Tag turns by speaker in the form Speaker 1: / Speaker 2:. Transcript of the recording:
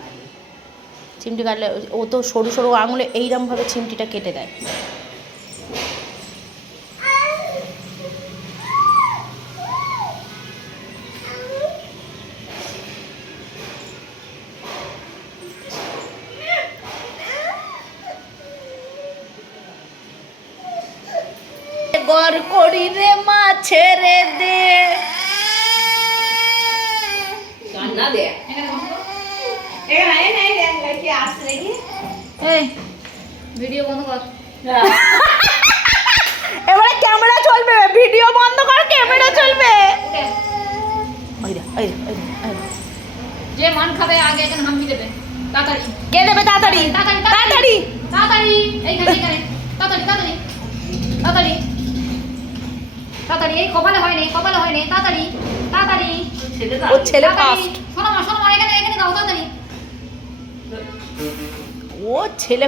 Speaker 1: লাগে
Speaker 2: চিমটি কাটলে ও তো সরু সরু আঙুলে এইরমভাবে চিমটিটা কেটে দেয়। গর করি রে মা ছেড়ে দে।
Speaker 1: কান্না দে।
Speaker 3: ভিডিও বন্ধ কর
Speaker 2: এবারে ক্যামেরা চলবে ভিডিও বন্ধ কর ক্যামেরা চলবে।
Speaker 3: যে মান খাবে আগে এখানে হাম্পি দেবে? তাড়াতাড়ি।
Speaker 2: কে দেবে তাড়াতাড়ি?
Speaker 3: তাড়াতাড়ি
Speaker 2: তাড়াতাড়ি।
Speaker 3: তাড়াতাড়ি। এইখানে এইখানে তাড়াতাড়ি তাড়াতাড়ি। তাড়াতাড়ি। তাড়াতাড়ি এই কপালে হয়নি কপালে হয়নি তাড়াতাড়ি তাড়াতাড়ি।
Speaker 1: ছেলে
Speaker 2: ও ছেলে ফার্স্ট
Speaker 3: শোনো মা শোনো মা এখানে এখানে দাও তাড়াতাড়ি।
Speaker 2: ও ছেলে